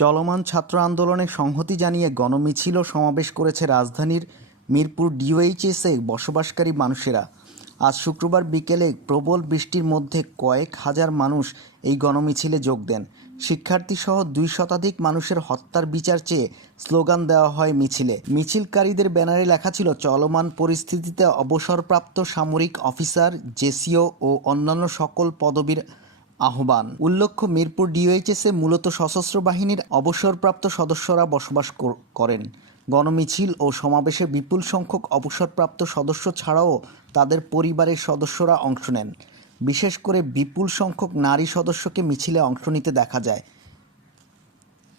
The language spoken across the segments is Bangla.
চলমান ছাত্র আন্দোলনে সংহতি জানিয়ে গণমিছিল ও সমাবেশ করেছে রাজধানীর মিরপুর ডিওএইচএসে বসবাসকারী মানুষেরা। আজ শুক্রবার বিকেলে প্রবল বৃষ্টির মধ্যে কয়েক হাজার মানুষ এই গণমিছিলে যোগ দেন। শিক্ষার্থীসহ ২ শতাধিক মানুষের হত্যার বিচার চেয়ে স্লোগান দেওয়া হয় মিছিলে। মিছিলকারীদের ব্যানারে লেখা ছিল, চলমান পরিস্থিতিতে অবসরপ্রাপ্ত সামরিক অফিসার, জেসিও ও অন্যান্য সকল পদবীর আহ্বান। উল্লেখ্য, মিরপুর ডিওএইচএসে মূলত সশস্ত্র বাহিনীর অবসরপ্রাপ্ত সদস্যরা বসবাস করেন। গণমিছিল ও সমাবেশে বিপুল সংখ্যক অবসরপ্রাপ্ত সদস্য ছাড়াও তাদের পরিবারের সদস্যরা অংশ নেন। বিশেষ করে বিপুল সংখ্যক নারী সদস্যকে মিছিলে অংশ নিতে দেখা যায়।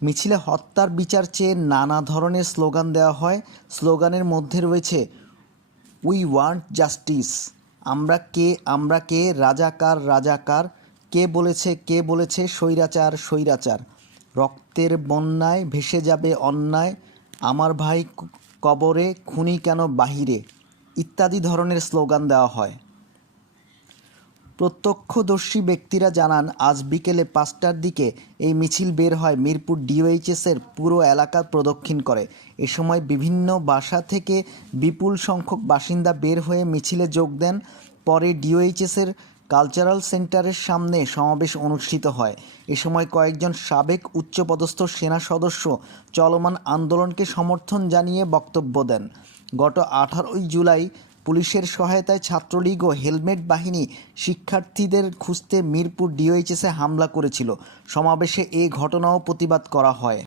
মিছিলে হত্যার বিচার চেয়ে নানা ধরনের স্লোগান দেওয়া হয়। স্লোগানের মধ্যে রয়েছে, উই ওয়ান্ট জাস্টিস, আমরা কে, রাজাকার রাজাকার, কে বলেছে স্বৈরাচার স্বৈরাচার, রক্তের বন্যায় ভেসে যাবে অন্যায়, আমার ভাই কবরে, খুনি কেন বাহিরে ইত্যাদি ধরনের স্লোগান দেওয়া হয়। প্রত্যক্ষদর্শী ব্যক্তিরা জানান, আজ বিকেলে ৫টার দিকে এই মিছিল বের হয় মিরপুর ডিওএইচএসের পুরো এলাকা প্রদক্ষিণ করে। এ সময় বিভিন্ন বাসা থেকে বিপুল সংখ্যক বাসিন্দা বের হয়ে মিছিলে যোগ দেন। পরে ডিওএইচএসের কালচারাল সেন্টারের সামনে সমাবেশ অনুষ্ঠিত হয়। এ সময় কয়েকজন সাবেক উচ্চপদস্থ সেনা সদস্য চলমান আন্দোলনকে সমর্থন জানিয়ে বক্তব্য দেন। গত ১৮ই জুলাই পুলিশের সহায়তায় ছাত্রলীগ ও হেলমেট বাহিনী শিক্ষার্থীদের খুঁজতে মিরপুর ডিওএইচএসে হামলা করেছিল। সমাবেশে এ ঘটনাও প্রতিবাদ করা হয়।